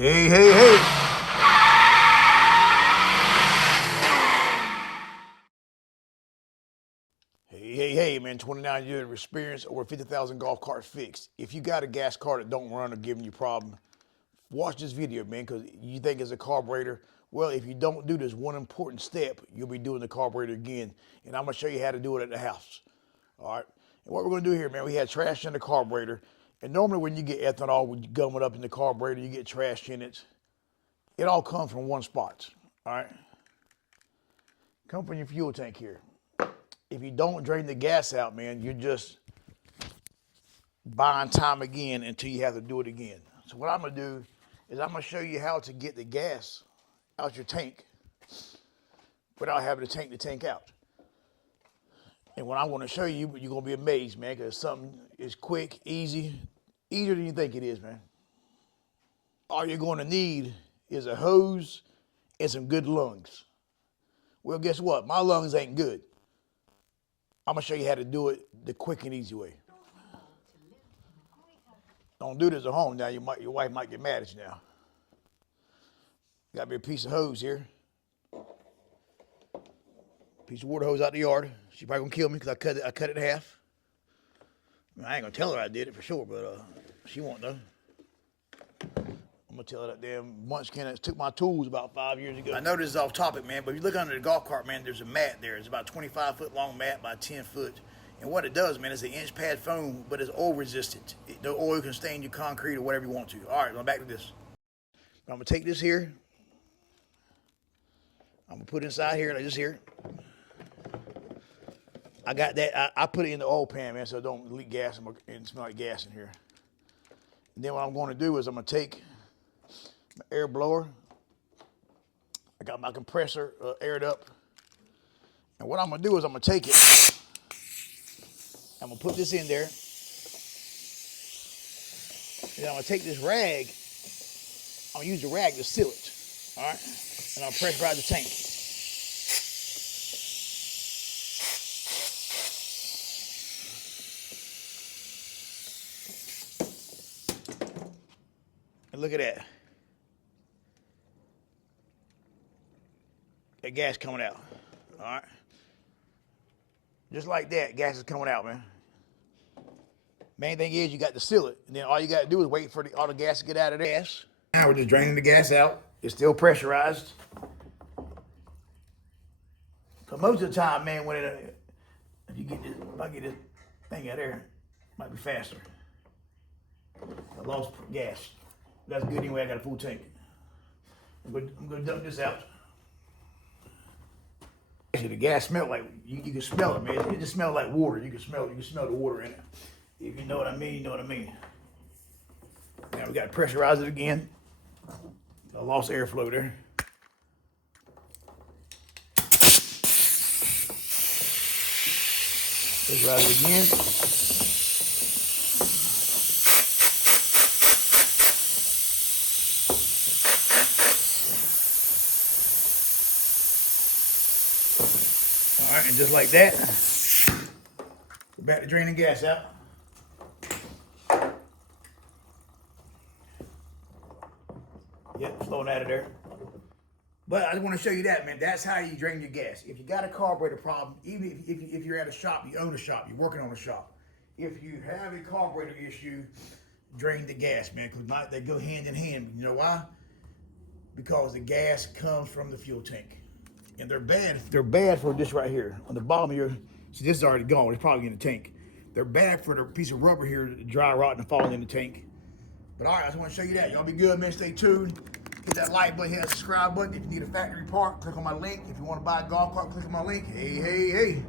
Hey, hey, hey. Hey, man, 29 years of experience, over 50,000 golf carts fixed. If you got a gas car that don't run or giving you problem, watch this video, man, because you think it's a carburetor. Well, if you don't do this one important step, you'll be doing the carburetor again. And I'm going to show you how to do it at the house. All right? And what we're going to do here, man, we had trash in the carburetor. And normally when you get ethanol, when you gum it up in the carburetor, you get trash in it. It all comes from one spot. All right? Come from your fuel tank here. If you don't drain the gas out, man, you're just buying time again until you have to do it again. So what I'm gonna do is I'm gonna show you how to get the gas out your tank without having to tank the tank out. And what I'm gonna show you, you're gonna be amazed, man, because something is quick, easy, easier than you think it is, man. All you're gonna need is a hose and some good lungs. Well, guess what? My lungs ain't good. I'm gonna show you how to do it the quick and easy way. Don't do this at home now. Your wife might get mad at you now. Got me a piece of hose here. Piece of water hose out the yard. She probably gonna kill me because I cut it in half. I ain't gonna tell her I did it for sure, but she won't know. I'm gonna tell her that damn munchkin that took my tools about 5 years ago. I know this is off topic, man, but if you look under the golf cart, man, there's a mat there. It's about 25-foot long mat by 10 foot. And what it does, man, is an inch pad foam, but it's oil resistant. The oil can stain your concrete or whatever you want to. All right, going back to this. I'm gonna take this here. I'm gonna put it inside here, like this here. I got that. I put it in the oil pan, man, so it don't leak gas and smell like gas in here. And then what I'm gonna do is I'm gonna take my air blower. I got my compressor aired up. And what I'm gonna do is I'm gonna take it. I'm gonna put this in there. And I'm gonna take this rag. I'm gonna use the rag to seal it. All right? And I'll pressurize the tank. And look at that. That gas coming out. All right? Just like that, gas is coming out, man. Main thing is you got to seal it. And then all you got to do is wait for all the gas to get out of the gas. Now we're just draining the gas out. It's still pressurized. So most of the time, man, when if I get this thing out there, it might be faster. I lost gas. That's good anyway, I got a full tank. I'm gonna dump this out. The gas smelled like, you can smell it, man. It just smells like water. You can smell the water in it. If you know what I mean, you know what I mean. Now we got to pressurize it again. I lost airflow there. Pressurize it again. All right, and just like that, we're back to draining gas out. Yep, flowing out of there. But I just want to show you that, man. That's how you drain your gas. If you got a carburetor problem, even if you're at a shop, you own a shop, you're working on a shop. If you have a carburetor issue, drain the gas, man, because they go hand in hand. You know why? Because the gas comes from the fuel tank. And they're bad for this right here. On the bottom here, see, this is already gone. It's probably in the tank. They're bad for the piece of rubber here, dry rot and falling in the tank. But all right, I just want to show you that. Y'all be good, man. Stay tuned. Hit that like button, hit that subscribe button. If you need a factory part, click on my link. If you want to buy a golf cart, click on my link. Hey, hey, hey.